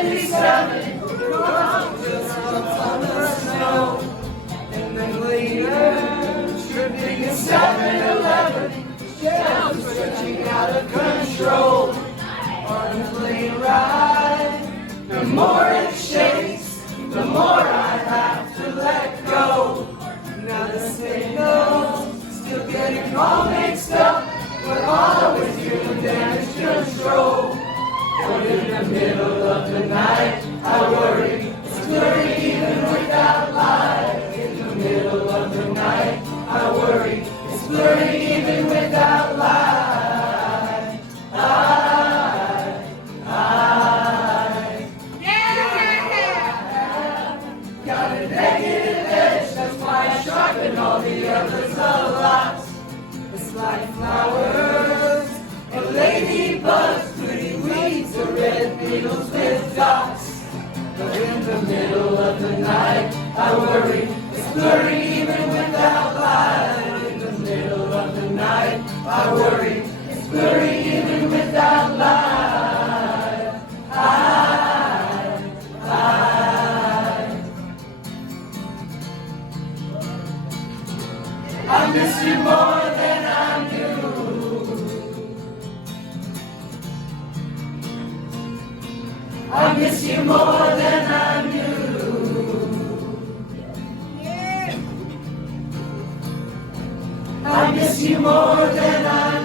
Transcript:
77, just on the snow. And then later, tripping in 7-Eleven, shells stretching out of control. On the plane ride, the more it shakes, the more I have to let go. Now the signal, still getting all mixed up, but always feeling damage control. But in the middle of the night, I worry, it's blurry even without light. In the middle of the night, I worry, it's blurry even without light. Got a negative edge, that's why I sharpen all the others a lot. It's like flowers, or ladybugs, pretty weeds, or red beetles with dots. But in the middle of the night, I worry, it's blurry even without light. In the middle of the night, I worry, it's blurry even without light. I miss you more than I knew. I miss you more than I knew. I miss you more than I knew.